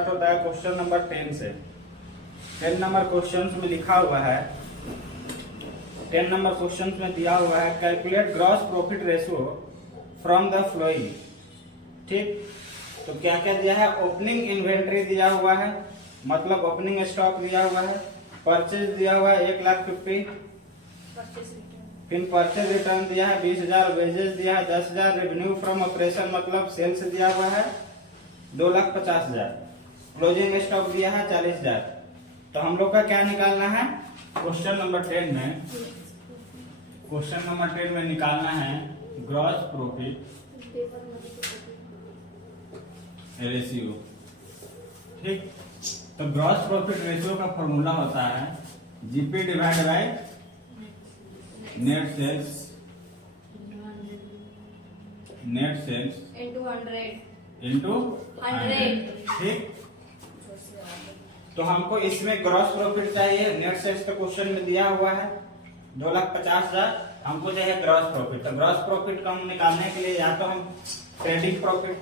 Start होता है question number 10 से। 10 नंबर क्वेश्चन में लिखा हुआ है, 10 नंबर क्वेश्चन में दिया हुआ है calculate gross profit ratio from the flowing. ठीक, तो क्या क्या दिया है? ओपनिंग इन्वेंट्री दिया हुआ है, मतलब ओपनिंग स्टॉक दिया हुआ है, परचेज दिया हुआ है 1,50,000, फिर परचेज रिटर्न दिया है 20,000, वेजेस दिया है 10,000, रेवेन्यू फ्रॉम ऑपरेशन मतलब सेल्स दिया हुआ है 2,50,000, क्लोजिंग स्टॉक दिया है 40,000। तो हम लोग का क्या निकालना है? क्वेश्चन नंबर 10 में, क्वेश्चन नंबर 10 में निकालना है ग्रॉस प्रॉफिट रेशियो। ठीक, तो ग्रॉस प्रॉफिट रेशियो का फॉर्मूला होता है GP divide by net sales into 100। ठीक, तो हमको इसमें ग्रॉस प्रॉफिट चाहिए, नेट सेल्स का क्वेश्चन में दिया हुआ है 2,50,000, हमको चाहिए ग्रॉस प्रॉफिट। तो ग्रॉस प्रॉफिट को हम निकालने के लिए या तो हम ट्रेडिंग प्रॉफिट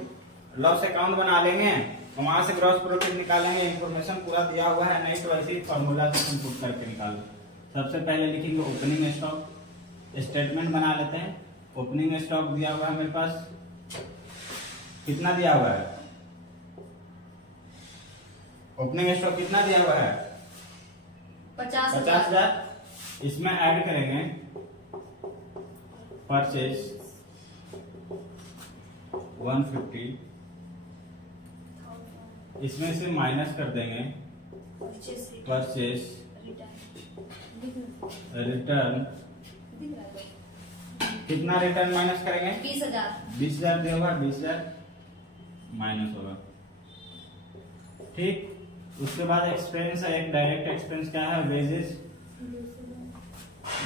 लॉस अकाउंट बना लेंगे, वहां से ग्रॉस प्रॉफिट निकालेंगे, इंफॉर्मेशन पूरा दिया हुआ है, नहीं तो ऐसे ही फॉर्मूला से हम पुट करके निकाल। सबसे पहले लिखेंगे ओपनिंग स्टॉक, स्टेटमेंट बना लेते हैं। ओपनिंग स्टॉक दिया हुआ है मेरे पास, कितना दिया हुआ है? ओपनिंग स्टॉक कितना दिया हुआ है? 50,000। इसमें ऐड करेंगे परचेज 150, इसमें से माइनस कर देंगे परचेज रिटर्न। कितना रिटर्न माइनस करेंगे? 20,000 दिया हुआ, 20,000 माइनस होगा। ठीक, उसके बाद एक्सपेंस है, एक डायरेक्ट एक्सपेंस क्या है? वेजेस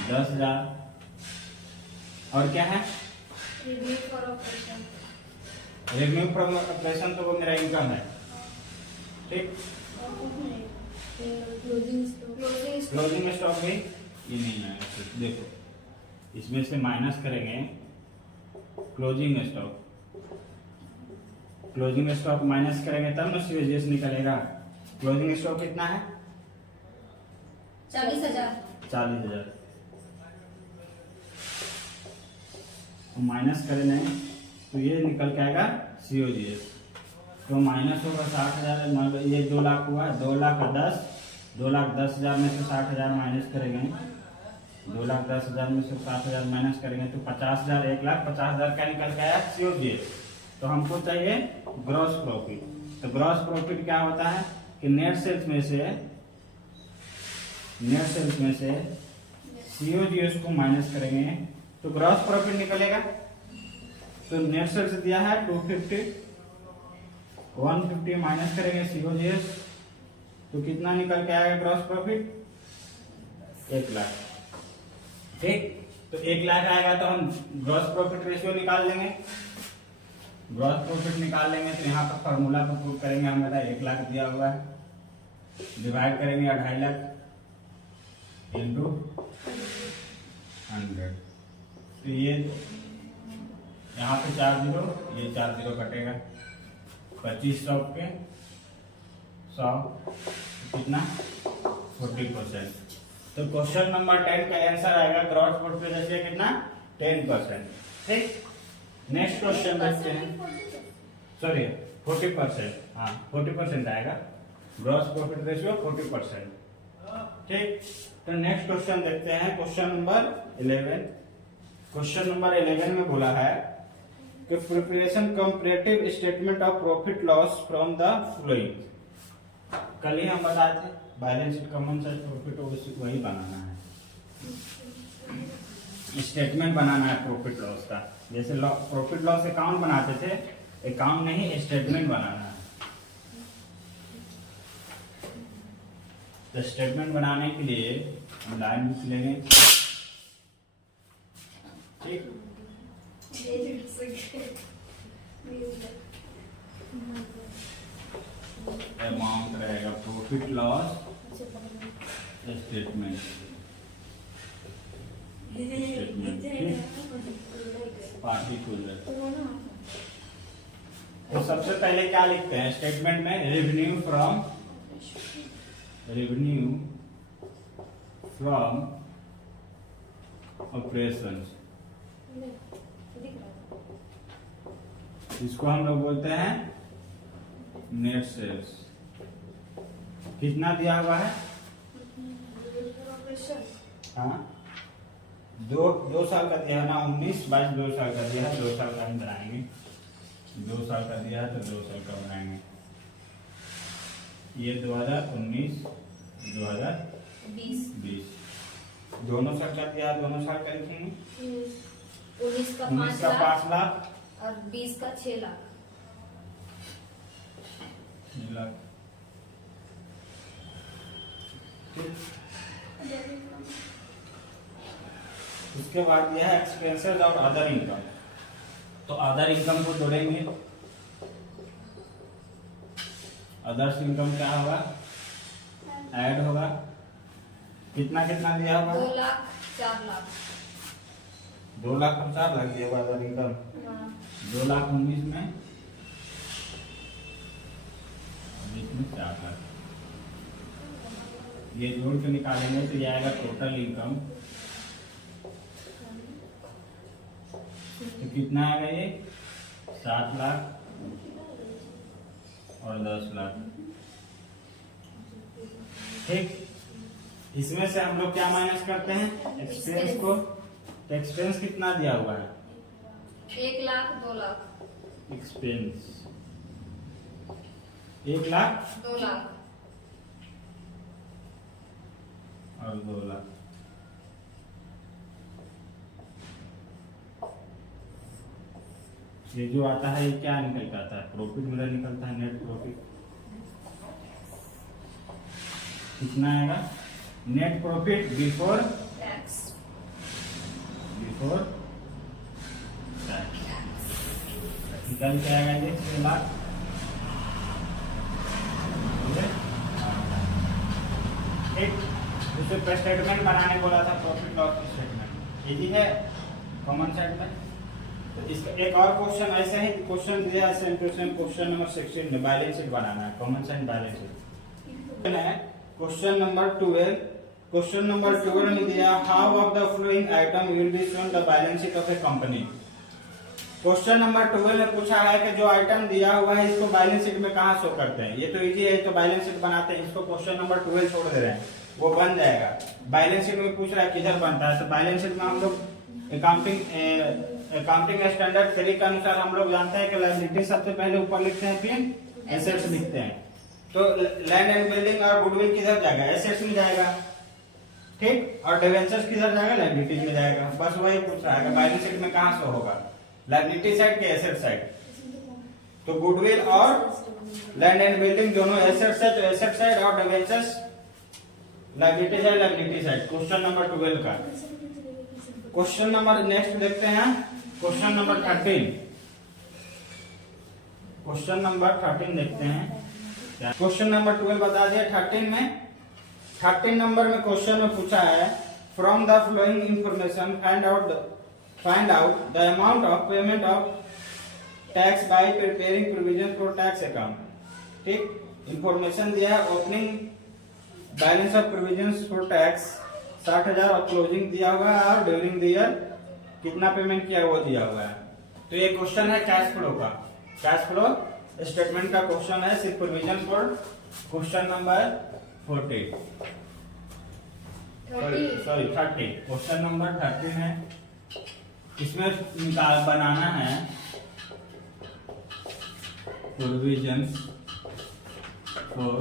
10,000, और क्या है? रेवेन्यू फ्रॉम ऑपरेशन, तो वो मेरा इनकम है। ठीक, क्लोजिंग स्टॉक भी ये नहीं है। देखो, इसमें से माइनस करेंगे closing stock, closing stock minus करेंगे तब ना सीवेजेस निकलेगा। क्लोजिंग स्टॉक कितना है? 40,000। तो माइनस करें नहीं तो ये निकल के आएगा सीओजीएस। तो माइनस होगा 60,000, ये 2 लाख हुआ, 2,10,000 में से 60,000 माइनस करेंगे, 2,10,000 में से 60,000 माइनस करेंगे तो 50,000, 1,50,000 का निकल के आया सीओजीएस। तो हमको चाहिए ग्रॉस प्रॉफिट। तो ग्रॉस प्रॉफिट क्या होता है कि नेट सेल्स में से सीओजीएस को माइनस करेंगे तो ग्रॉस प्रॉफिट निकलेगा। तो नेट सेल्स दिया है 250, 150 माइनस करेंगे सीओजीएस तो कितना निकल के आएगा ग्रॉस प्रॉफिट? 1,00,000। ठीक, तो 1,00,000 आएगा तो हम ग्रॉस प्रॉफिट रेशियो निकाल लेंगे। ग्रॉस प्रॉफिट निकाल लेंगे तो यहाँ पर फॉर्मूला को पुट करेंगे, हमारा 1,00,000 दिया हुआ है, डिवाइड करेंगे 2,50,000 इंटू 100। तो ये यहाँ पे 4 जीरो, ये 4 जीरो कटेगा, 2500 के 100 कितना? 40%। तो क्वेश्चन नंबर 10 का आंसर आएगा ग्रॉस प्रॉफिट रेशियो कितना? 10%। ठीक, नेक्स्ट क्वेश्चन देखते हैं। सॉरी 40%, हाँ 40% आएगा ग्रॉस प्रॉफिट रेशियो 40%। ठीक, तो नेक्स्ट क्वेश्चन देखते हैं, क्वेश्चन नंबर 11। क्वेश्चन नंबर 11 में बोला है कि preparation comparative statement of profit loss from the flowing. कल ही हम बताए थे balance sheet common size profit वही बनाना है, स्टेटमेंट बनाना है प्रॉफिट लॉस का। जैसे प्रॉफिट लॉस अकाउंट बनाते थे, अकाउंट नहीं स्टेटमेंट बनाना है। तो स्टेटमेंट बनाने के लिए हम लाइन लिख लेंगे। ठीक, अमाउंट रहेगा प्रॉफिट लॉस स्टेटमेंट। पार्टिकुलर तो सबसे पहले क्या लिखते हैं स्टेटमेंट में, रेवेन्यू फ्रॉम ऑपरेशंस, इसको हम लोग बोलते हैं नेट सेल्स। कितना दिया हुआ है? हाँ, दो साल का दिया है ना, 19 22 2 साल का दिया है, 2 साल का हम बनाएंगे। 2 साल का दिया है तो 2 साल का बनाएंगे। ये 2019 2020 दोनों साल का दिया, दोनों साल का लिखेंगे। 19 का 5 लाख और 20 का 6 लाख। उसके बाद दिया है एक्सपेंसेस और अदर इनकम। तो अदर इनकम को जोड़ेंगे। अदर्स इनकम क्या होगा? ऐड होगा। कितना कितना दिया होगा? 2 लाख 4 लाख। 2 लाख और 4 लाख दिया होगा अदर इनकम। 2 लाख 19 में, 4 लाख। ये जोड़ के निकालेंगे तो ये आएगा टोटल इनकम। तो कितना आएगा ये? 7 लाख और 10 लाख। ठीक, इसमें से हम लोग क्या माइनस करते हैं? एक्सपेंस को। तो एक्सपेंस कितना दिया हुआ है? 1 लाख 2 लाख। एक्सपेंस 1 लाख 2 लाख और 2 लाख। ये जो आता है ये क्या निकल के आता है? प्रॉफिट मेरा निकलता है, नेट प्रॉफिट। कितना आएगा? Net profit before tax. निकल के आएगा ये 6 लाख। ठीक, दूसरे स्टेटमेंट बनाने बोला था, प्रॉफिट लॉस स्टेटमेंट। इजी है कॉमन सेट में। तो इसका एक और क्वेश्चन ऐसे ही क्वेश्चन दिया है, same to same question number 16 में बैलेंस शीट बनाना है, कॉमन सेट बैलेंस शीट है। क्वेश्चन नंबर 12, क्वेश्चन नंबर 12 में दिया how of the following item will be shown the balance sheet of a company. Question number 12 में पूछा है कि जो आइटम दिया हुआ है इसको बैलेंस शीट में कहां शो करते हैं। ये तो इजी है, तो बैलेंस शीट बनाते हैं। इसको क्वेश्चन नंबर 12 छोड़ दे रहे हैं, वो बन जाएगा। बैलेंस शीट में पूछ रहा है किधर बनता है, तो बैलेंस शीट में हम लोग अकाउंटिंग स्टैंडर्ड 3 के अनुसार हम लोग जानते हैं कि लायबिलिटी सबसे पहले ऊपर लिखते हैं, फिर एसेट्स लिखते हैं। तो लैंड एंड बिल्डिंग और गुडविल किधर जाएगा? एसेट्स में जाएगा। ठीक, और डिवेंचर्स किधर जाएगा? लायबिलिटीज में जाएगा। बस वही पूछ रहा है कि बैलेंस शीट में कहां शो होगा, लायबिलिटी साइड के एसेट साइड। तो गुडविल और लैंड एंड बिल्डिंग दोनों एसेट्स है, तो एसेट साइड और debentures liability side, liability side. Question number 12 का। क्वेश्चन नंबर नेक्स्ट देखते हैं, क्वेश्चन नंबर 13। क्वेश्चन नंबर 13 देखते हैं। क्वेश्चन नंबर 12 बता दिया। 13 नंबर में क्वेश्चन में पूछा है from the flowing information find out the amount of payment of tax bye preparing provision for tax account. ठीक, इंफॉर्मेशन दिया है opening balance of provisions for tax 60,000 और क्लोजिंग दिया हुआ है, और ड्यूरिंग द ईयर कितना पेमेंट किया वो दिया हुआ है। तो ये क्वेश्चन है कैश फ्लो का, कैश फ्लो स्टेटमेंट का क्वेश्चन है, सिर्फ provision for question number 40 sorry 30। Question number 13 है। इसमें बनाना है प्रोविजंस फॉर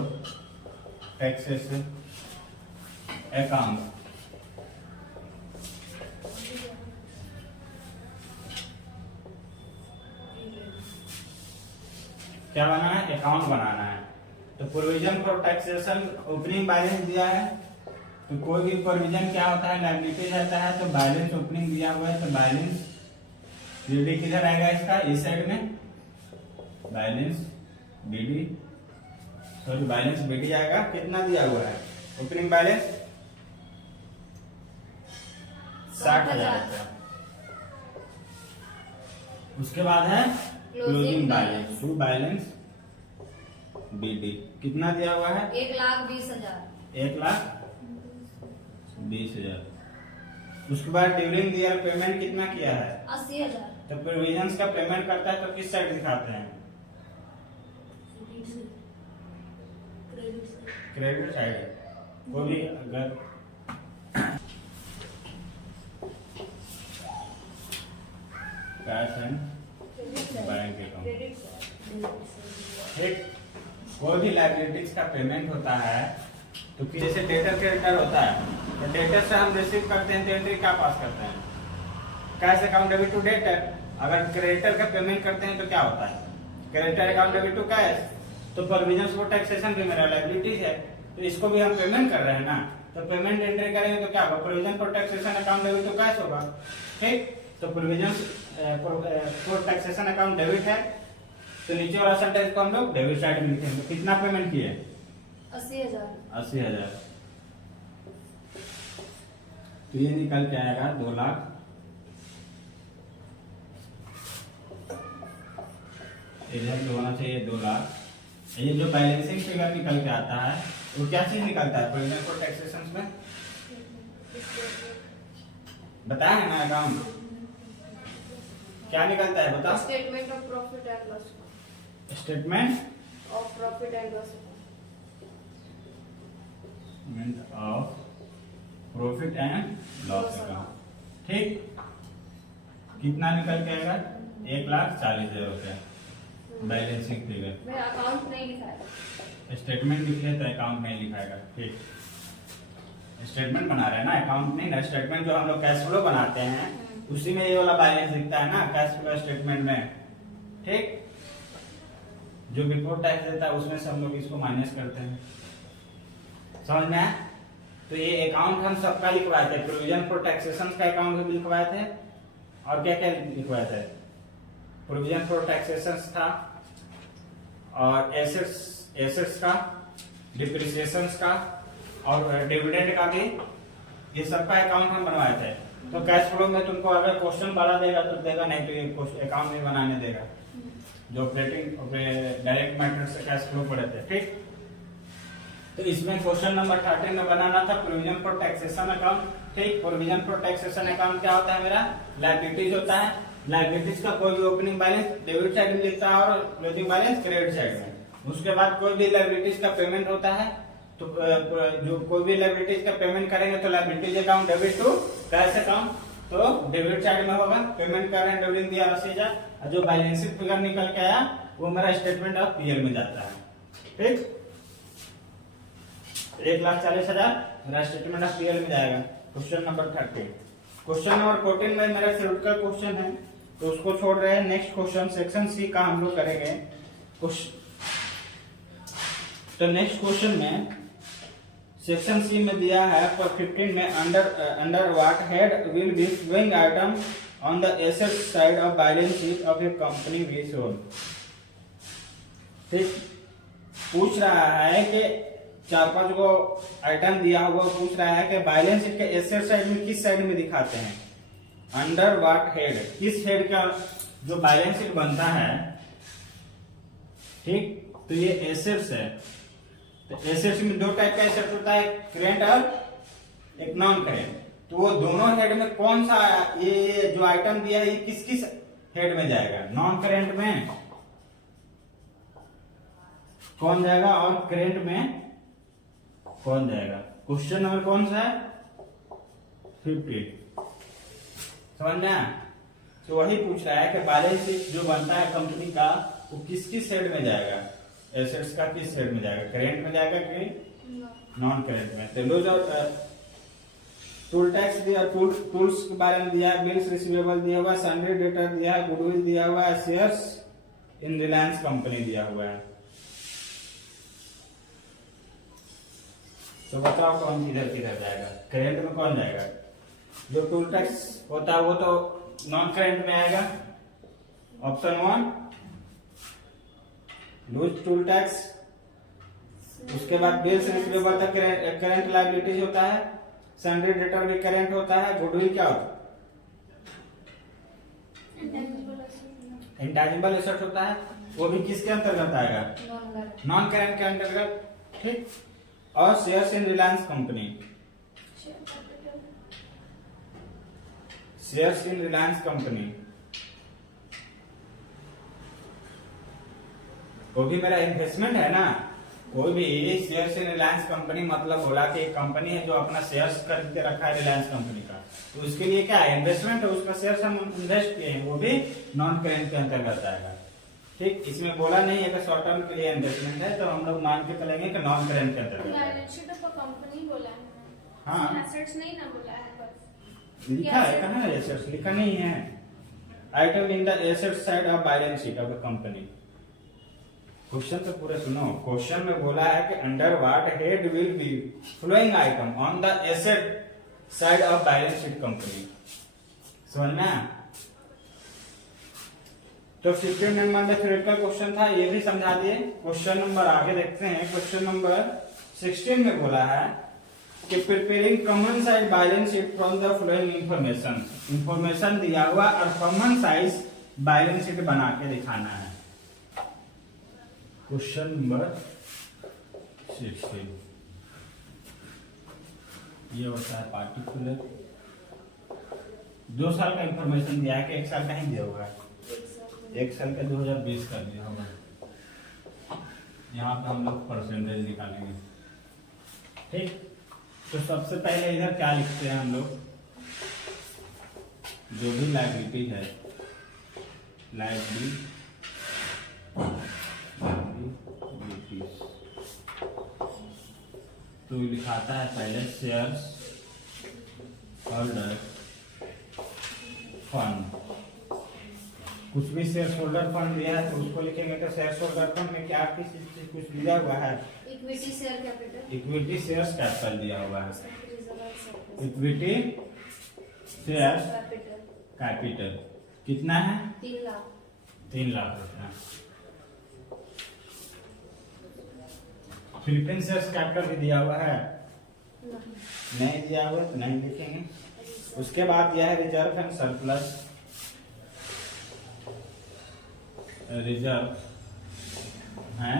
टैक्सेस अकाउंट। क्या बनाना है? अकाउंट बनाना है। तो provision for taxation opening balance दिया है, तो कोई भी प्रोविजन क्या होता है? लायबिलिटी रहता है। तो बैलेंस ओपनिंग दिया हुआ है, तो बैलेंस बीडी किधर आएगा? इसका इस साइड में balance BD, sorry balance BD आएगा। कितना दिया हुआ है? ओपनिंग बैलेंस 60,000 रुपया। उसके बाद है closing balance to balance BD कितना दिया हुआ है? 1,20,000। 1,20,000। उसके बाद ड्यूरिंग द ईयर पेमेंट कितना किया है? 80,000। तो प्रोविजंस का पेमेंट करता है तो किस साइड दिखाते हैं? Credit side. वो भी अगर कैश एंड बैंक अकाउंट, ठीक, कोई भी लाइबिलिटीज का पेमेंट होता है तो जैसे डेटर क्रेडिटर होता है तो डेटर से हम रिसीव करते हैं तो एंट्री क्या पास करते हैं? Cash account debit to debtor. अगर क्रेडिटर का पेमेंट करते हैं तो क्या होता है? Creditor account debit to cash. तो प्रोविजंस फॉर टैक्सेशन भी मेरा लाइबिलिटीज है तो इसको भी हम पेमेंट कर रहे हैं ना, तो पेमेंट एंट्री करेंगे तो क्या होगा? Provision for taxation account debit to cash होगा, ठीक। तो provision for taxation account debit है तो नीचे वाला सेंटेंस को हम लोग डेबिट साइड में लिखेंगे। कितना पेमेंट किए? 80,000। 80,000। तो ये निकल के आएगा 2 लाख। इधर जो होना चाहिए 2 लाख। ये जो बैलेंसिंग फिगर निकल के आता है वो क्या चीज निकलता है प्रोविजन फॉर टैक्सेशन में? बताया है ना अकाउंट क्या निकलता है? बताओ। Statement of profit and loss. Statement of profit and loss. Of profit and loss account, ठीक। कितना निकल के आएगा? 1,40,000 रुपया बैलेंसिंग फिगर। मैं अकाउंट नहीं लिखा स्टेटमेंट लिख ले तो अकाउंट नहीं लिखाएगा, ठीक। स्टेटमेंट बना रहे हैं ना, अकाउंट नहीं ना। स्टेटमेंट जो हम लोग कैश फ्लो बनाते हैं उसी में ये वाला बैलेंस दिखता है ना कैश फ्लो स्टेटमेंट में, ठीक। जो बिफोर टैक्स देता है उसमें से हम लोग इसको माइनस करते हैं, समझ में आया? तो ये अकाउंट हम सबका लिखवाए थे, प्रोविजन फॉर टैक्सेशन का अकाउंट भी लिखवाए थे और क्या क्या लिखवाए थे? प्रोविजन फॉर टैक्सेशन था और एसेट्स का, डिप्रिसिएशन का और डिविडेंड का भी, ये सबका अकाउंट हम बनवाए थे। तो कैश फ्लो में तुमको अगर क्वेश्चन बड़ा देगा तो देगा, नहीं तो ये अकाउंट नहीं बनाने देगा। जो ऑपरेटिंग डायरेक्ट मैटर से कैश फ्लो पढ़े थे, ठीक। तो इसमें क्वेश्चन नंबर 13 में बनाना था प्रोविजन फॉर टैक्सेशन अकाउंट, ठीक। प्रोविजन फॉर टैक्सेशन अकाउंट क्या होता है? मेरा लायबिलिटीज होता है। लायबिलिटीज का कोई भी ओपनिंग बैलेंस डेबिट साइड में लिखता है और क्लोजिंग बैलेंस क्रेडिट साइड में। उसके बाद कोई भी लायबिलिटीज का पेमेंट होता है तो जो कोई भी लायबिलिटीज का पेमेंट करेंगे तो liabilities account debit to cash account, तो डेबिट साइड में होगा। पेमेंट कर रहे हैं ड्यूरिंग द ईयर 80,000, और जो बैलेंसिंग फिगर निकल के आया वो मेरा स्टेटमेंट ऑफ पीएल में जाता है, ठीक। 1,40,000 मेरा स्टेटमेंट ऑफ पीएल में जाएगा। Question number 13। क्वेश्चन नंबर 14 में मेरा थ्योरेटिकल क्वेश्चन है तो उसको छोड़ रहे हैं। नेक्स्ट क्वेश्चन सेक्शन सी का हम लोग करेंगे। तो नेक्स्ट क्वेश्चन में सेक्शन सी में दिया है पर 15 में under what head will be showing item on the asset side of balance sheet of a company be shown, ठीक। पूछ रहा है कि 4-5 को आइटम दिया हुआ, पूछ रहा है कि बैलेंस शीट के एसेट साइड में किस साइड में दिखाते हैं? अंडर व्हाट हेड, किस हेड का जो बैलेंस शीट बनता है, ठीक। तो ये एसेट्स है। तो एसेट्स में 2 टाइप का एसेट होता है, करेंट और एक नॉन करेंट। तो वो दोनों हेड में कौन सा ये जो आइटम दिया है ये किस किस हेड में जाएगा? नॉन करेंट में कौन जाएगा और करेंट में कौन जाएगा? क्वेश्चन नंबर कौन सा है? 15, समझ में? तो वही पूछ रहा है कि बैलेंस शीट जो बनता है कंपनी का वो किस किस हेड में जाएगा? एसेट्स का किस हेड में जाएगा? करेंट में जाएगा कि नॉन करेंट में? तो लो जो टूल टैक्स दिया, टूल्स के बारे में दिया है, बिल्स रिसीवेबल दिया हुआ है, सन्ड्री डेटर दिया है, गुडविल दिया हुआ है, शेयर्स इन रिलायंस कंपनी दिया हुआ है। तो बताओ कौन किधर किधर जाएगा? करेंट में कौन जाएगा? जो टूल टैक्स होता है वो तो नॉन करेंट में आएगा, ऑप्शन 1 लूज टूल टैक्स। उसके बाद बिल्स रिसीवेबल तक करेंट लायबिलिटीज होता है, सन्ड्री डेटर भी करेंट होता है, गुडविल क्या होता है? इंटैंजिबल एसेट होता है, वो भी किसके अंतर्गत आएगा? Non current. नॉन करेंट के अंतर्गत। ठीक। और shares in Reliance company, share capital. Shares in Reliance company वो भी मेरा इन्वेस्टमेंट है ना। कोई भी शेयर्स इन रिलायंस कंपनी मतलब बोला कि एक कंपनी है जो अपना शेयर्स खरीद के रखा है रिलायंस कंपनी का, तो उसके लिए क्या है? इन्वेस्टमेंट है, उसका शेयर्स हम इन्वेस्ट किए हैं, वो भी नॉन करेंट के अंतर्गत आएगा। ठीक। इसमें बोला नहीं है कि शॉर्ट टर्म के लिए इन्वेस्टमेंट है, तो हम लोग मान के चलेंगे कि नॉन करेंट के अंतर्गत आएगा। Balance sheet of a company बोला है। हाँ। एसेट्स नहीं ना बोला है बस। लिखा है, कहाँ है एसेट्स? लिखा नहीं है। Item in the asset side of balance sheet of the company. Question तो पूरा सुनो। क्वेश्चन में बोला है कि under what head will be following item on the asset side of balance sheet company. समझ में आया? तो 15 नंबर में थ्योरेटिकल क्वेश्चन था, ये भी समझा दिए। क्वेश्चन नंबर आगे देखते हैं। क्वेश्चन नंबर 16 में बोला है कि preparing common size balance sheet from the following information. Information दिया हुआ और कॉमन साइज बैलेंस शीट बना के दिखाना है। क्वेश्चन नंबर 16 ये होता है पार्टिकुलर। 2 साल का इंफॉर्मेशन दिया है कि 1 साल का ही दिया हुआ है। 1 साल का 2020 कर दिया होगा। यहाँ पे हम लोग परसेंटेज निकालेंगे। ठीक। तो सबसे पहले इधर क्या लिखते हैं हम लोग? जो भी लायबिलिटी है, लायबिलिटीज, तो लिखाता है पहले शेयर्स होल्डर फंड। कुछ भी शेयर होल्डर फंड दिया है तो उसको लिखेंगे तो शेयर होल्डर फंड में क्या किस चीज कुछ दिया हुआ है? Equity share capital. Equity shares capital दिया हुआ है। इक्विटी शेयर कैपिटल कितना है? 3 लाख। 3 लाख रुपया। फिलिपीन शेयर्स कैपिटल भी दिया हुआ है? नहीं दिया हुआ तो नहीं लिखेंगे। उसके बाद दिया है रिजर्व एंड सरप्लस। रिजर्व है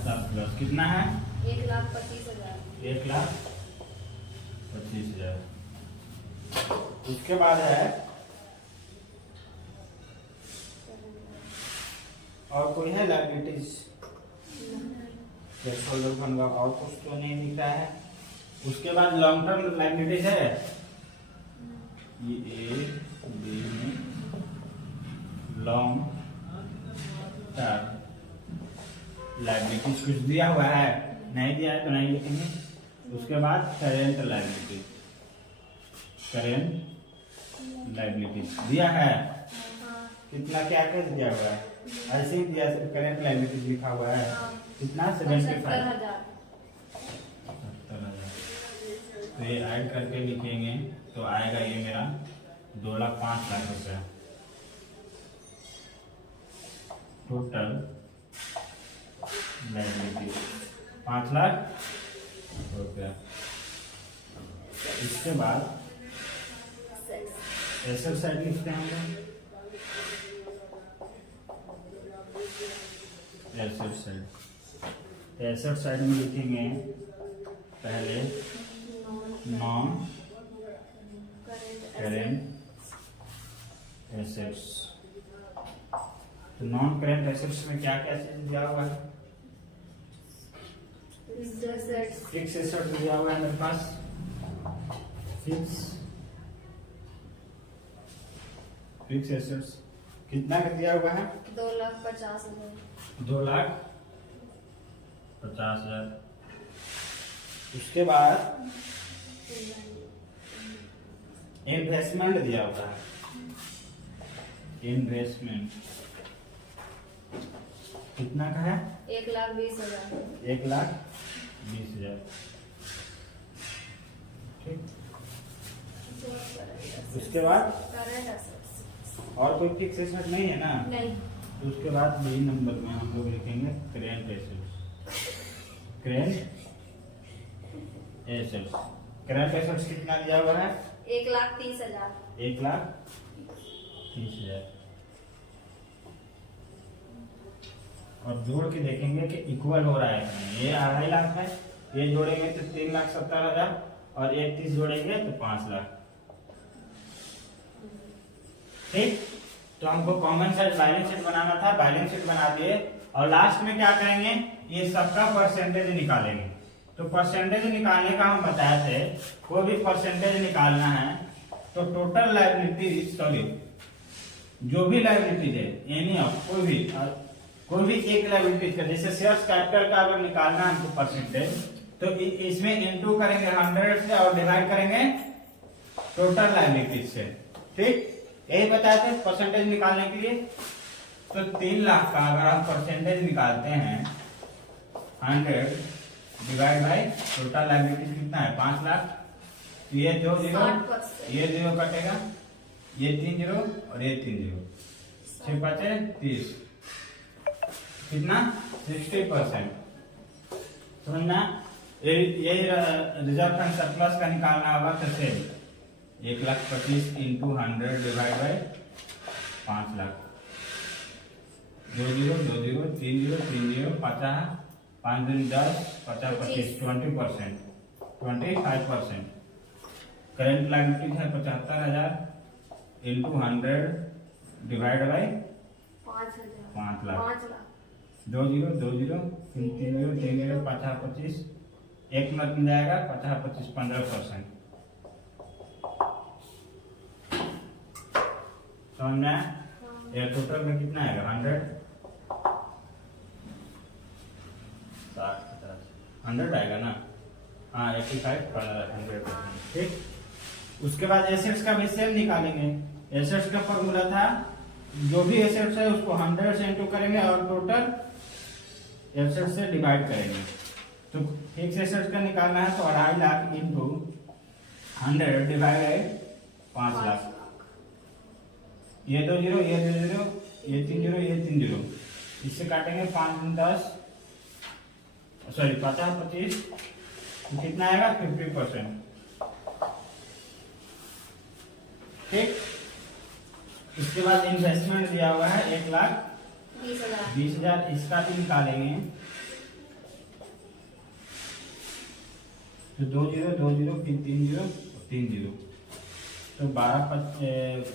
सरप्लस कितना है? 1,25,000। 1,25,000। उसके बाद है और कोई है लायबिलिटीज? होल्डर फंड का और कुछ तो नहीं दिख रहा है। उसके बाद लॉन्ग टर्म लायबिलिटीज है, ये लॉन्ग टर्म लायबिलिटीज कुछ दिया हुआ है? नहीं दिया है तो नहीं लिखेंगे। उसके बाद करेंट लायबिलिटी, करेंट लायबिलिटीज दिया है। कितना क्या क्या दिया हुआ है? ऐसे ही दिया, सिर्फ करेंट लायबिलिटीज लिखा हुआ है। कितना? 75,000। तो ये ऐड करके लिखेंगे तो आएगा ये मेरा 2,05,00,000 रुपया टोटल लायबिलिटी। 5,00,000 रुपया। इसके बाद एसेट साइड लिखते हैं हम लोग। एसेट साइड, एसेट साइड में लिखेंगे पहले नॉन करेंट एसेट्स। तो नॉन करेंट एसेट्स में क्या क्या चीज दिया हुआ है? फिक्स एसेट दिया हुआ है मेरे पास। फिक्स एसेट्स कितना का दिया हुआ है? 2,50,000। 2,50,000। उसके बाद इन्वेस्टमेंट दिया हुआ है। इन्वेस्टमेंट कितना का है? 1,20,000। 1,20,000। ठीक। उसके बाद करंट एसेट्स। और कोई फिक्स एसेट नहीं है ना? नहीं। तो उसके बाद बी नंबर में हम लोग लिखेंगे current assets. Current assets, current assets कितना दिया हुआ है? 1,30,000। 1,30,000। और जोड़ के देखेंगे कि इक्वल हो रहा है कि नहीं। ये 2.5 लाख है, ये जोड़ेंगे तो 3,70,000 और ये 30 जोड़ेंगे तो 5 लाख। ठीक, तो हमको कॉमन साइज बैलेंस शीट बनाना था, बैलेंस शीट बना दिए और लास्ट में क्या करेंगे, ये सबका परसेंटेज निकालेंगे। तो परसेंटेज निकालने का हम बताए थे, कोई भी परसेंटेज निकालना है तो टोटल लायबिलिटी, सॉरी जो भी लायबिलिटी है एनी ऑफ कोई भी एक लायबिलिटी का, जैसे शेयर्स कैपिटल का अगर निकालना है हमको परसेंटेज, तो इसमें इनटू करेंगे 100 से और डिवाइड करेंगे टोटल लायबिलिटी से। ठीक, यही बताए थे परसेंटेज निकालने के लिए। तो 3 लाख का अगर हम परसेंटेज निकालते हैं 100 डिवाइड बाई टोटल लायबिलिटी कितना है 5 लाख, तो ये जो जीरो, 60%। ये जीरो कटेगा, ये 3 जीरो और ये 3 जीरो, 6 5 30, कितना 60%। समझना, यही रिजर्व फंड सरप्लस का निकालना होगा तो same 1,25,000 into 100 divide by 5 lakh, 2 zero 2 zero 3 zero 3 zero 50, 5 दूनी 10, 50 25 20%, 25%। करंट लायबिलिटी है 75,000 into 100 divide by 5 lakh, 2 zero 2 zero 3 zero 3 zero 50 25, एक मिनट में जाएगा 50 25 15%। समझ में आया? ये टोटल में कितना आएगा 100 100 आएगा ना, हाँ 85 100%। ठीक, उसके बाद एसेट्स का भी सेम निकालेंगे। एसेट्स का फॉर्मूला था, जो भी एसेट्स है उसको 100 से इंटू करेंगे और टोटल एसेट्स से डिवाइड करेंगे। तो फिक्स एसेट्स का निकालना है तो 2.5 लाख इंटू 100 डिवाइड 5 लाख, ये 2 जीरो ये 2 जीरो ये 3 जीरो ये 3 जीरो, इससे काटेंगे 5 10, सॉरी 50 25, कितना आएगा 50%। ठीक, इसके बाद इन्वेस्टमेंट दिया हुआ है 1,20,000, इसका भी निकालेंगे तो 2 जीरो 2 जीरो फिर 3 जीरो 3 जीरो, तो 25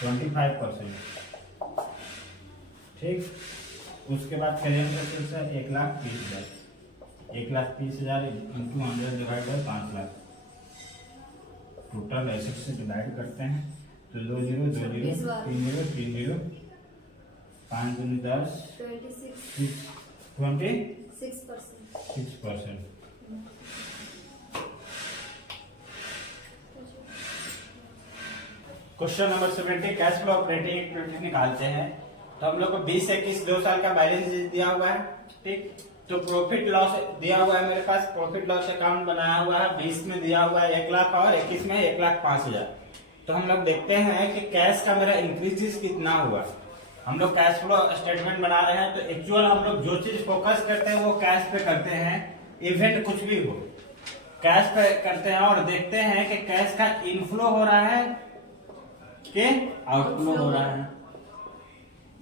25%। ठीक, उसके बाद करेंगे 1,30,000, 1,30,000 into 100 divide by 5 lakh, total asset से डिवाइड करते हैं तो 2 जीरो 2 जीरो 3 जीरो 3 जीरो, 5 दूनी 10, 26%। Question number 70, cash flow operating activity निकालते हैं। तो हम लोग को 20-21 2 साल का बैलेंस दिया हुआ है। ठीक, तो प्रॉफिट लॉस दिया हुआ है मेरे पास, प्रॉफिट लॉस अकाउंट बनाया हुआ है, 20 में दिया हुआ है 1 लाख और 21 में 1,05,000। तो हम लोग देखते हैं कि कैश का मेरा इंक्रीज कितना हुआ। हम लोग कैश फ्लो स्टेटमेंट बना रहे हैं, तो एक्चुअल हम लोग जो चीज फोकस करते हैं वो कैश पे करते हैं। इवेंट कुछ भी हो कैश पे करते हैं और देखते हैं कि कैश का इनफ्लो हो रहा है कि आउटफ्लो हो रहा है।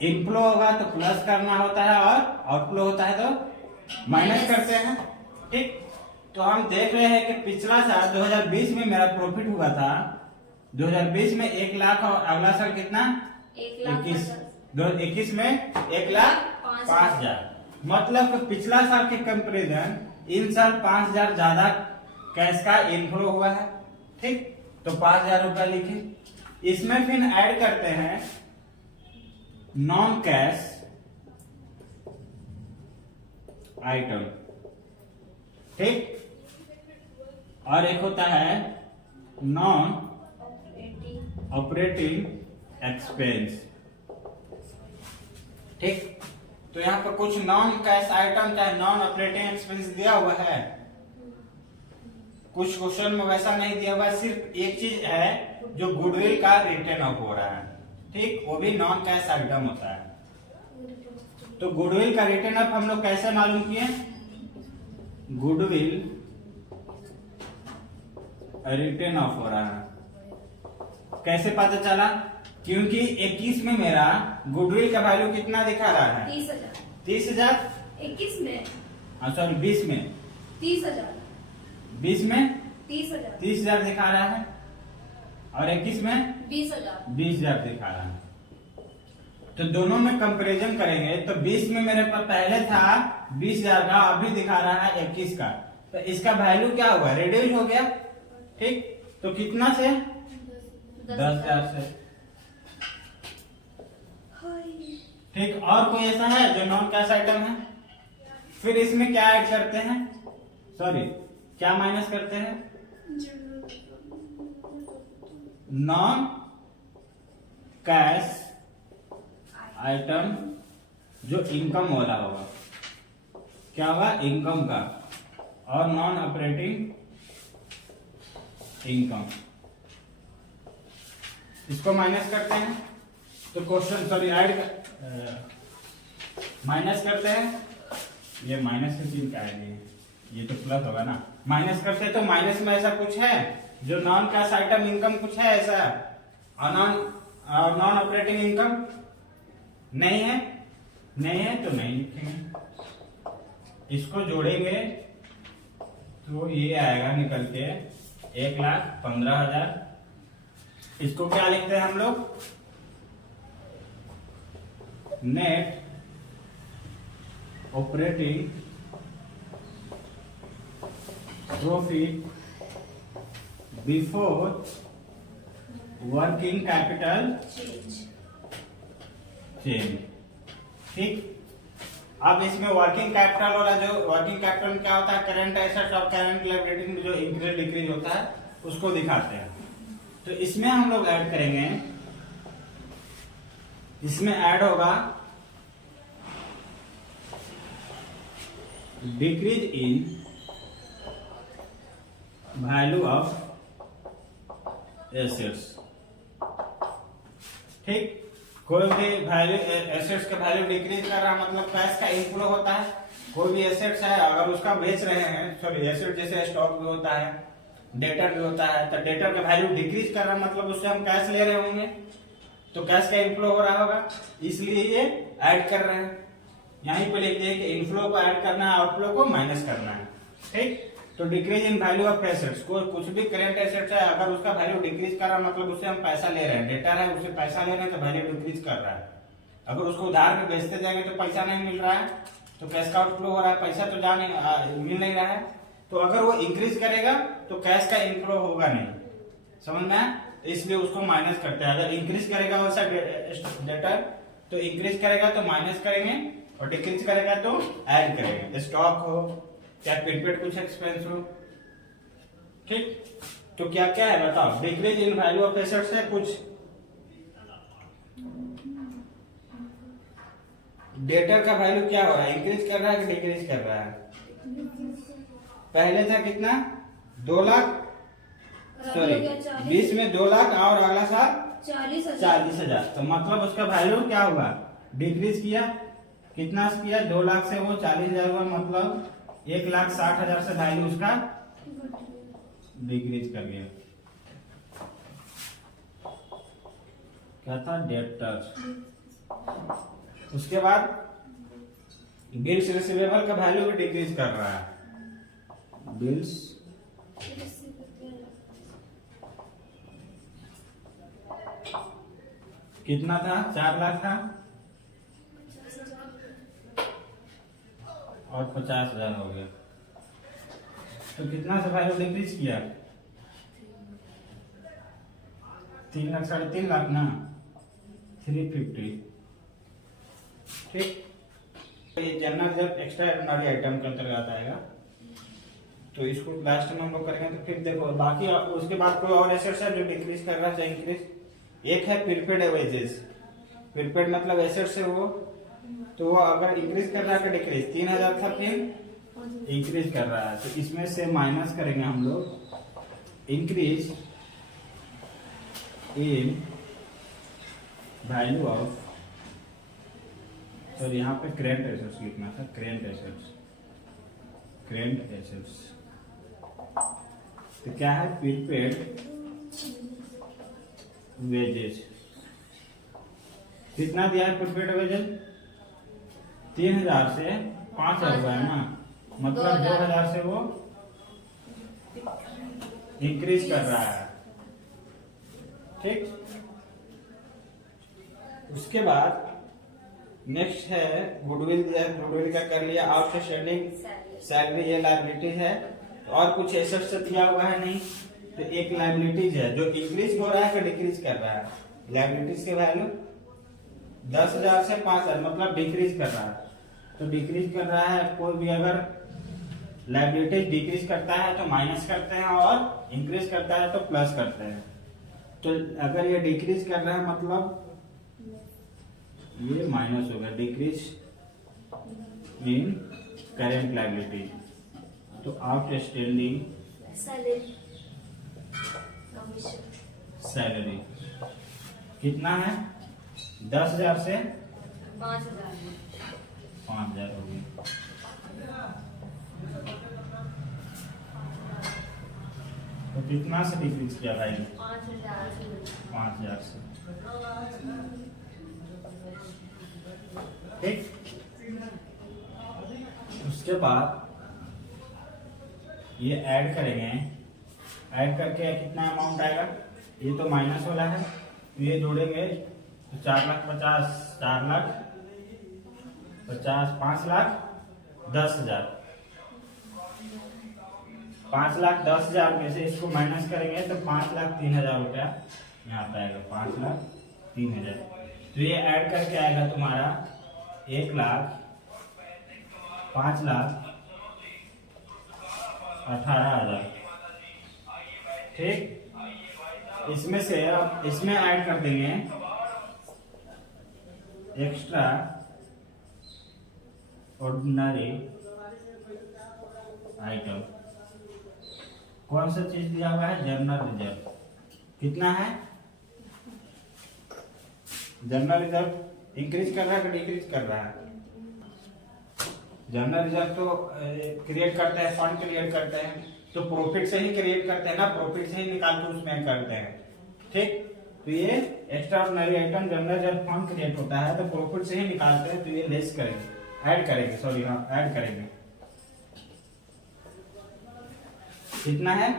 इनफ्लो होगा तो प्लस करना होता है और आउटफ्लो होता है तो माइनस करते हैं। ठीक, तो हम देख रहे हैं कि पिछला साल 2020 में मेरा प्रॉफिट हुआ था 2020 में 1 लाख और अगला साल कितना 21 में 1,05,000। मतलब कि पिछला साल के कंपैरिजन इन साल 5,000 ज्यादा कैश का इनफ्लो हुआ है। ठीक, तो 5,000 रुपया लिखे। इसमें फिर ऐड करते हैं नॉन कैश आइटम। ठीक, और एक होता है नॉन ऑपरेटिंग एक्सपेंस। ठीक, तो यहाँ पर कुछ नॉन कैश आइटम चाहे नॉन ऑपरेटिंग एक्सपेंस दिया हुआ है, कुछ क्वेश्चन में वैसा नहीं दिया हुआ है। सिर्फ एक चीज है जो गुडविल का रिटर्न ऑफ हो रहा है। ठीक, वो भी नॉन कैश आइटम होता है। तो गुडविल का रिटर्न ऑफ हम लोग कैसे मालूम किए, गुडविल रिटर्न ऑफ हो रहा है कैसे पता चला? क्योंकि 21 में मेरा गुडविल का वैल्यू कितना दिखा रहा है? 30,000। 30,000। 21 में हाँ सॉरी 20 में 30,000। 20 में 30,000। 30,000 दिखा रहा है और 21 में 20,000। 20,000 दिखा रहा है। तो दोनों में कंपैरिजन करेंगे तो 20 में मेरे पास पहले था 20,000 का, अभी दिखा रहा है 21 का। तो इसका वैल्यू क्या हुआ? रिड्यूस हो गया। ठीक, तो कितना से? 10,000 से। ठीक, और कोई ऐसा है जो नॉन कैश आइटम है? फिर इसमें क्या ऐड करते हैं? सॉरी, क्या माइनस करते हैं? नॉन कैश आइटम जो इनकम वाला होगा, क्या होगा? इनकम का, और नॉन ऑपरेटिंग इनकम, इसको माइनस करते हैं। तो क्वेश्चन सॉरी ऐड माइनस करते हैं। ये माइनस के चिन्ह क्या है? ये तो प्लस होगा ना। माइनस करते हैं तो माइनस में ऐसा कुछ है जो नॉन कैश आइटम इनकम कुछ है ऐसा, और नॉन ऑपरेटिंग इनकम नहीं है? नहीं है तो नहीं लिखेंगे। इसको जोड़ेंगे तो ये आएगा निकल के 1,15,000। इसको क्या लिखते हैं हम लोग? Net operating profit before working capital change. ठीक, अब इसमें वर्किंग कैपिटल वाला, जो वर्किंग कैपिटल में क्या होता है? करंट एसेट्स और करंट लायबिलिटी में जो इंक्रीज डिक्रीज होता है उसको दिखाते हैं। तो इसमें हम लोग ऐड करेंगे, इसमें ऐड होगा decrease in value of assets. ठीक, कोई भी वैल्यू एसेट्स का वैल्यू डिक्रीज कर रहा मतलब कैश का इनफ्लो होता है। कोई भी एसेट्स है अगर उसका बेच रहे हैं, सॉरी एसेट जैसे स्टॉक भी होता है, डेटर भी होता है, तो डेटर का वैल्यू डिक्रीज कर रहा मतलब उससे हम कैश ले रहे होंगे तो कैश का इनफ्लो हो रहा होगा, इसलिए ये ऐड कर रहे हैं। यहीं पे लिखते हैं कि इनफ्लो को ऐड करना है, आउटफ्लो को माइनस करना है। ठीक, तो decrease in value of assets, को कुछ भी करेंट एसेट्स है अगर उसका वैल्यू डिक्रीज कर रहा है मतलब उससे हम पैसा ले रहे हैं। डेटर है उससे पैसा ले रहे हैं तो वैल्यू डिक्रीज कर रहा है। अगर उसको उधार में बेचते जाएंगे तो पैसा नहीं मिल रहा है, तो कैश का आउटफ्लो हो रहा है, पैसा तो मिल नहीं रहा है। तो अगर वो इंक्रीज करेगा तो कैश का इनफ्लो होगा नहीं, समझ में? इसलिए उसको माइनस करते हैं। अगर इंक्रीज करेगा वैसा डेटर तो इंक्रीज करेगा तो माइनस करेंगे, और डिक्रीज करेगा तो ऐड करेंगे। स्टॉक हो या प्रीपेड कुछ एक्सपेंस हो। ठीक, तो क्या क्या है बताओ? Decrease in value of assets है कुछ, डेटर का वैल्यू क्या हो रहा है? इंक्रीज कर रहा है कि डिक्रीज कर रहा है? पहले था कितना? 2 लाख, सॉरी 20 में 2 लाख और अगला साल 40,000। तो मतलब उसका वैल्यू क्या हुआ? डिक्रीज किया। कितना किया? 2 लाख से वो 40,000 हुआ, मतलब 1,60,000 से वैल्यू उसका डिक्रीज कर गया। क्या था? डेटर। उसके बाद बिल्स रिसीवेबल का वैल्यू भी डिक्रीज कर रहा है। बिल्स कितना था? 4 लाख था और 50,000 हो गया। तो कितना से वैल्यू डिक्रीज किया? 3 लाख, 3.5 लाख ना, 350। ठीक, ये जनरल जब एक्स्ट्रा ऑर्डिनरी आइटम के अंतर्गत आएगा तो इसको लास्ट में हम लोग करेंगे। तो फिर देखो बाकी उसके बाद कोई और एसेट्स है जो डिक्रीज कर रहा है, इंक्रीज। एक है प्रीपेड वेजेस। प्रीपेड मतलब एसेट्स है वो, तो वो अगर इंक्रीज कर रहा है कि डिक्रीज? 3,000 था फिर इंक्रीज कर रहा है, तो इसमें से माइनस करेंगे हम लोग increase in value of, sorry यहाँ पे करेंट एसेट्स लिखना था, करेंट एसेट्स। तो क्या है? प्रीपेड वेजेज कितना दिया है? प्रीपेड वेजेज 3000 से 5000 हुआ है ना, मतलब 2000 से वो इंक्रीज कर रहा है। ठीक, उसके बाद नेक्स्ट है गुडविल दिया है, गुडविल का कर लिया। आउटस्टैंडिंग सैलरी ये लायबिलिटी है, और कुछ एसेट से दिया हुआ है नहीं, तो एक लायबिलिटीज है जो इंक्रीज हो रहा है कि डिक्रीज कर रहा है। लायबिलिटीज के वैल्यू 10,000 से 5,000 मतलब डिक्रीज कर रहा है, तो डिक्रीज कर रहा है। कोई भी अगर लायबिलिटीज डिक्रीज करता है तो माइनस करते हैं, और इंक्रीज करता है तो प्लस करते हैं। तो अगर ये डिक्रीज कर रहा है मतलब ये माइनस हो गया, डिक्रीज इन करेंट लायबिलिटी। तो आउटस्टैंडिंग सैलरी कितना है? 10,000 से 5,000 हो गई। तो कितना से डिक्रीज किया भाई? 5,000 से। ठीक, उसके बाद ये ऐड करेंगे, ऐड करके कितना अमाउंट आएगा? ये तो माइनस वाला है, तो ये जोड़ेंगे तो 4,50,000, 4,50,000, 5,10,000। 5,10,000 में से इसको माइनस करेंगे तो 5,03,000 रुपया यहाँ पे आएगा, 5,03,000। तो ये ऐड करके आएगा तुम्हारा 1,05,18,000। ठीक, इसमें से अब इसमें ऐड कर देंगे एक्स्ट्रा ऑर्डिनरी आइटम। कौन सा चीज दिया हुआ है? General reserve. कितना है? जनरल रिजर्व इंक्रीज कर रहा है कि डिक्रीज कर रहा है? जनरल रिजर्व तो क्रिएट करते हैं, फंड क्रिएट करते हैं, तो प्रॉफिट से ही क्रिएट करते हैं ना, प्रॉफिट से ही निकाल कर उसमें करते हैं। ठीक, तो ये extra ordinary item general reserve fund create होता है, तो प्रॉफिट से ही निकालते हैं, तो ये लेस करेंगे, ऐड करेंगे, सॉरी हाँ ऐड करेंगे। कितना है?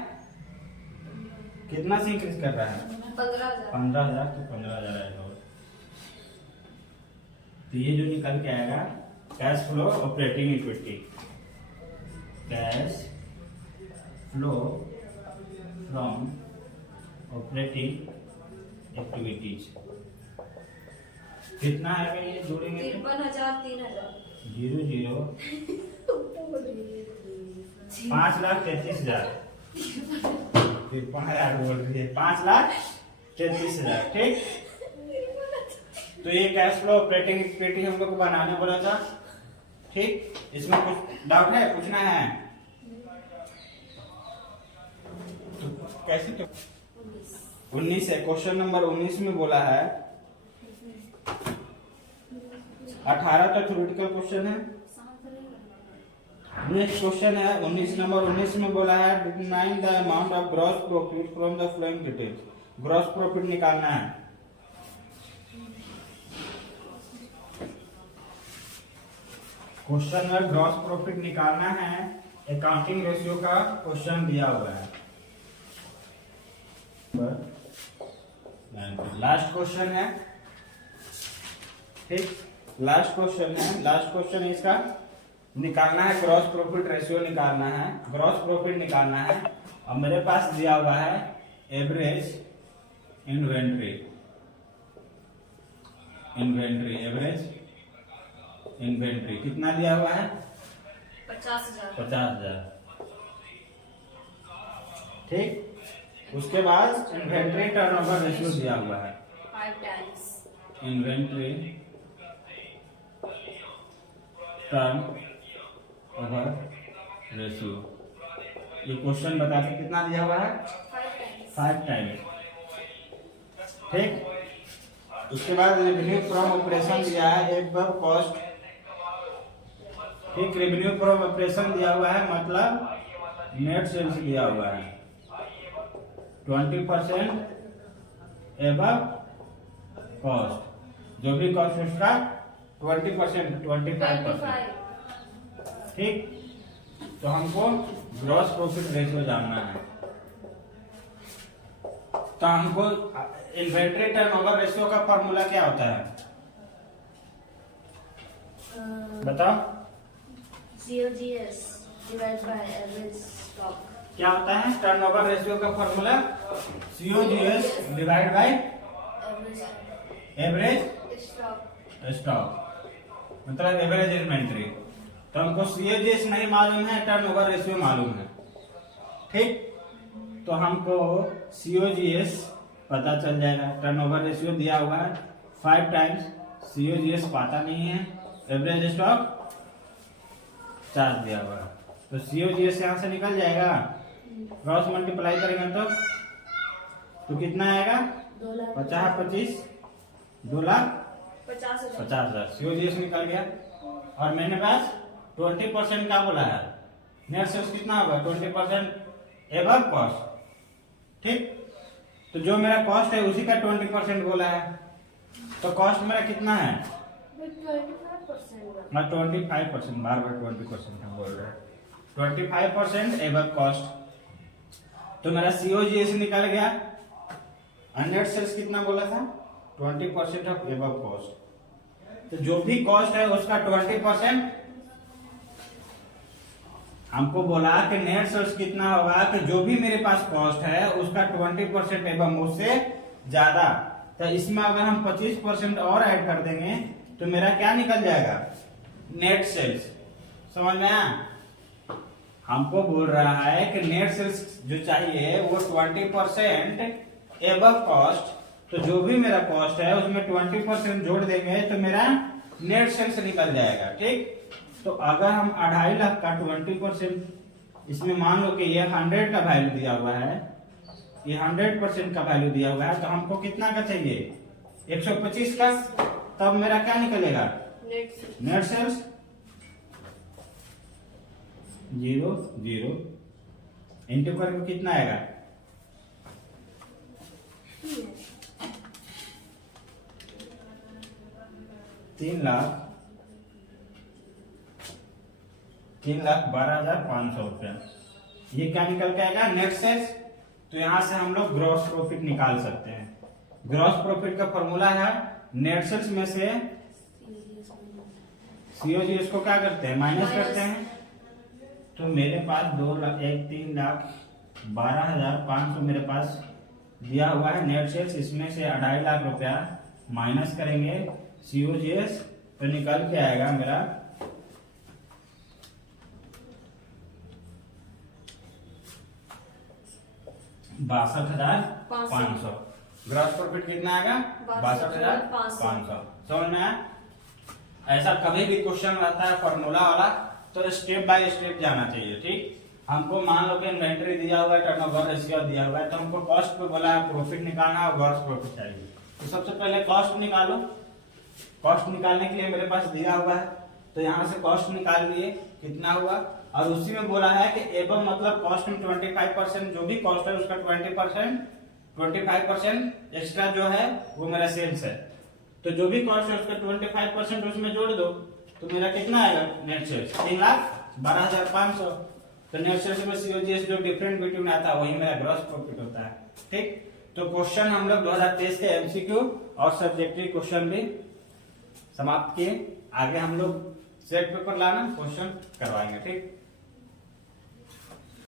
कितना से इंक्रीज कर रहा है? 15,000, तो 15,000 आएगा। तो ये जो निकल के आएगा cash flow operating equity, cash flow from operating activities. कितना आएगा ये जोड़ेंगे? 53,000, 00 5,33,000। 53,000 बोल रही है, 5,33,000। ठीक, तो ये कैश फ्लो ऑपरेटिंग इक्विटी हम लोग को बनाने बोला था। ठीक, इसमें कुछ डाउट है? पूछना है तो कैसे? तो 19 है, क्वेश्चन नंबर 19 में बोला है, 18 तक थ्योरेटिकल क्वेश्चन है। नेक्स्ट क्वेश्चन है 19 नंबर 19 में बोला है determine the amount of gross profit from the flowing details. Gross profit निकालना है। क्वेश्चन में ग्रॉस प्रॉफिट निकालना है, अकाउंटिंग रेशियो का क्वेश्चन दिया हुआ है। लास्ट क्वेश्चन है। ठीक, लास्ट क्वेश्चन है, लास्ट क्वेश्चन इसका निकालना है, ग्रॉस प्रॉफिट रेशियो निकालना है, ग्रॉस प्रॉफिट निकालना है। और मेरे पास दिया हुआ है एवरेज इन्वेंट्री, एवरेज इन्वेंट्री कितना दिया हुआ है? 50,000। ठीक, उसके बाद इन्वेंट्री टर्नओवर रेशियो दिया हुआ है 5 times। Inventory turn over ratio, ये क्वेश्चन बता के कितना दिया हुआ है? 5 टाइम्स। ठीक, उसके बाद रेवेन्यू फ्रॉम ऑपरेशन दिया है, एक बार कॉस्ट। ठीक, रेवेन्यू फ्रॉम ऑपरेशन दिया हुआ है मतलब नेट सेल्स दिया हुआ है 20% एबव कॉस्ट, जो भी कॉस्ट उसका 20%, 25%। ठीक, तो हमको ग्रॉस प्रॉफिट रेशियो जानना है। तो हमको इन्वेंट्री टर्नओवर रेशियो का फॉर्मूला क्या होता है बताओ? COGS divided by average stock. क्या होता है टर्नओवर रेशियो का formula? COGS divide by average Stock. Stock, मतलब एवरेज इन्वेंट्री। तो हमको COGS नहीं मालूम है, टर्नओवर रेशियो मालूम है। ठीक, तो हमको COGS पता चल जाएगा। टर्नओवर रेशियो दिया हुआ है 5 टाइम्स, COGS पता नहीं है, एवरेज स्टॉक 4 दिया हुआ है। तो COGS यहाँ से निकल जाएगा, क्रॉस मल्टीप्लाई करेंगे तो कितना आएगा? 50 25 2,50,000 COGS निकल गया। और मैंने पास 20% का बोला है, नेट सेल्स कितना होगा? 20% एबव कॉस्ट। ठीक, तो जो मेरा कॉस्ट है उसी का 20% बोला है, तो कॉस्ट मेरा कितना है? 25%, बार बार 20% हम बोल रहे हैं। 25% एबव कॉस्ट, तो मेरा COGS निकल गया। और नेट सेल्स कितना बोला था? 20% ऑफ एबव कॉस्ट। तो जो भी कॉस्ट है उसका 20%, हमको बोला कि नेट सेल्स कितना होगा कि जो भी मेरे पास कॉस्ट है उसका 20% एबव, मुझसे ज्यादा। तो इसमें अगर हम 25% और ऐड कर देंगे तो मेरा क्या निकल जाएगा? Net sales. समझ में आया? हमको बोल रहा है कि नेट सेल्स जो चाहिए वो 20% एबव कॉस्ट, तो जो भी मेरा कॉस्ट है उसमें 20% जोड़ देंगे तो मेरा नेट सेल्स निकल जाएगा। ठीक, तो अगर हम 2.5 लाख का 20%, इसमें मान लो कि ये 100 का वैल्यू दिया हुआ है, ये 100% का वैल्यू दिया हुआ है, तो हमको कितना का चाहिए? 125 का। तब मेरा क्या निकलेगा? नेट सेल्स 0 0 इंटू करके कितना आएगा? 3,12,500 रुपया। ये क्या निकल के आएगा? Net sales. तो यहां से हम लोग ग्रॉस प्रॉफिट निकाल सकते हैं। ग्रॉस प्रॉफिट का फॉर्मूला है नेट सेल्स में से COGS को क्या करते हैं? माइनस करते हैं। तो मेरे पास 3,12,500 मेरे पास दिया हुआ है नेट सेल्स, इसमें से 2.5 लाख रुपया माइनस करेंगे COGS, तो निकल के आएगा मेरा 62,500। ग्रॉस प्रॉफिट कितना आएगा? 62,500। समझ में आया? ऐसा कभी भी क्वेश्चन रहता है फॉर्मूला वाला तो स्टेप बाय स्टेप जाना चाहिए। ठीक, हमको मान लो कि इन्वेंटरी दिया हुआ है, टर्नओवर रेशियो दिया हुआ है, तो हमको कॉस्ट पे बोला है प्रॉफिट निकालना और ग्रॉस प्रॉफिट चाहिए। तो सबसे पहले कॉस्ट निकालो। कॉस्ट निकालने के लिए मेरे पास दिया हुआ है, तो यहाँ से कॉस्ट निकाल लिए, कितना हुआ? और उसी में बोला है कि एबव मतलब कॉस्ट में 25%, जो भी कॉस्ट है उसका 25% एक्स्ट्रा जो है वो मेरा सेल्स है। तो जो भी कॉस्ट है उसका 25% उसमें जोड़ दो, तो मेरा कितना आएगा? Net sales 3,12,500। तो नेट सेल्स में COGS जो डिफरेंट बिटवीन आता है वही मेरा ग्रॉस प्रॉफिट होता है। ठीक, तो क्वेश्चन हम लोग 2023 के MCQ और सब्जेक्टिव क्वेश्चन भी समाप्त किए। आगे हम लोग सेट पेपर लाना क्वेश्चन करवाएंगे। ठीक।